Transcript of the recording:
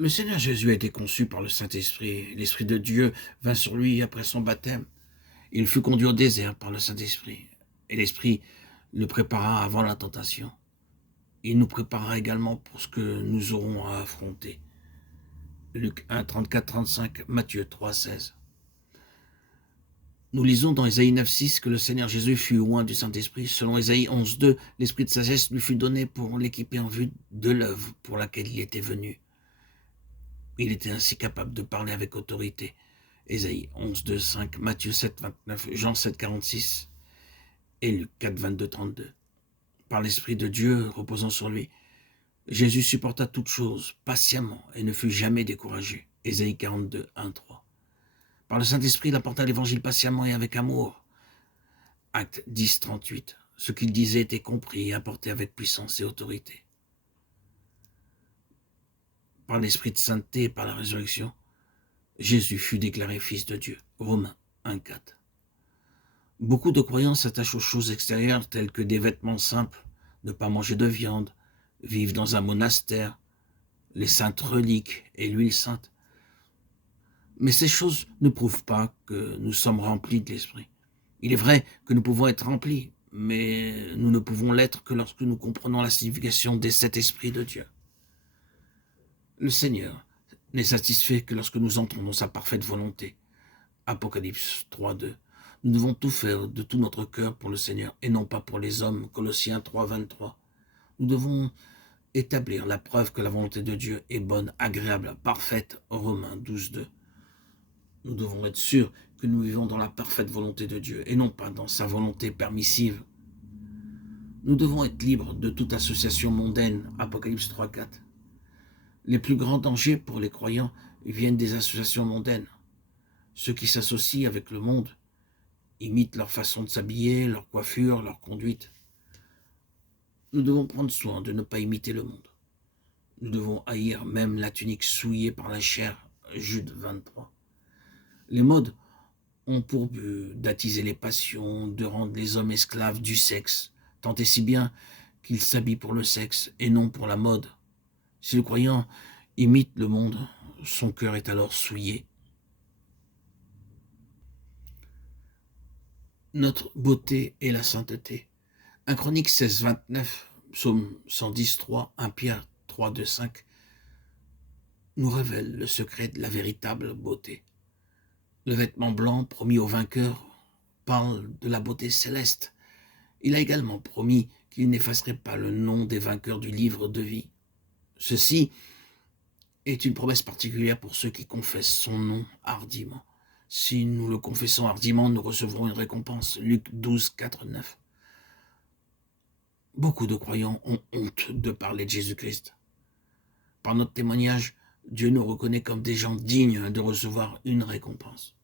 Le Seigneur Jésus a été conçu par le Saint-Esprit. L'Esprit de Dieu vint sur lui après son baptême. Il fut conduit au désert par le Saint-Esprit. Et l'Esprit le prépara avant la tentation. Il nous préparera également pour ce que nous aurons à affronter. Luc 1, 34-35, Matthieu 3, 16. Nous lisons dans Ésaïe 9, 6 que le Seigneur Jésus fut loin du Saint-Esprit. Selon Ésaïe 11, 2, l'Esprit de sagesse lui fut donné pour l'équiper en vue de l'œuvre pour laquelle il était venu. Il était ainsi capable de parler avec autorité. Ésaïe 11, 2, 5, Matthieu 7, 29, Jean 7, 46 et Luc 4, 22, 32. Par l'Esprit de Dieu reposant sur lui, Jésus supporta toutes choses patiemment et ne fut jamais découragé. Ésaïe 42, 1, 3. Par le Saint-Esprit, il apporta l'Évangile patiemment et avec amour. Acte 10, 38. Ce qu'il disait était compris et apporté avec puissance et autorité. Par l'Esprit de sainteté et par la résurrection, Jésus fut déclaré Fils de Dieu. Romains 1, 4. Beaucoup de croyants s'attachent aux choses extérieures telles que des vêtements simples, ne pas manger de viande, vivre dans un monastère, les saintes reliques et l'huile sainte. Mais ces choses ne prouvent pas que nous sommes remplis de l'Esprit. Il est vrai que nous pouvons être remplis, mais nous ne pouvons l'être que lorsque nous comprenons la signification des 7 esprits de Dieu. Le Seigneur n'est satisfait que lorsque nous entrons dans sa parfaite volonté. Apocalypse 3, 2. Nous devons tout faire de tout notre cœur pour le Seigneur et non pas pour les hommes. Colossiens 3, 23. Nous devons établir la preuve que la volonté de Dieu est bonne, agréable, parfaite. Romains 12, 2. Nous devons être sûrs que nous vivons dans la parfaite volonté de Dieu et non pas dans sa volonté permissive. Nous devons être libres de toute association mondaine. Apocalypse 3, 4. Les plus grands dangers pour les croyants viennent des associations mondaines. Ceux qui s'associent avec le monde imitent leur façon de s'habiller, leur coiffure, leur conduite. Nous devons prendre soin de ne pas imiter le monde. Nous devons haïr même la tunique souillée par la chair. Jude 23. Les modes ont pour but d'attiser les passions, de rendre les hommes esclaves du sexe, tant et si bien qu'ils s'habillent pour le sexe et non pour la mode. Si le croyant imite le monde, son cœur est alors souillé. Notre beauté est la sainteté. 1 Chronique 16, 29, Psaume 110, 3, 1 Pierre 3, 2, 5 nous révèle le secret de la véritable beauté. Le vêtement blanc promis au vainqueur parle de la beauté céleste. Il a également promis qu'il n'effacerait pas le nom des vainqueurs du livre de vie. Ceci est une promesse particulière pour ceux qui confessent son nom hardiment. Si nous le confessons hardiment, nous recevrons une récompense. Luc 12, 4, 9. Beaucoup de croyants ont honte de parler de Jésus-Christ. Par notre témoignage, Dieu nous reconnaît comme des gens dignes de recevoir une récompense.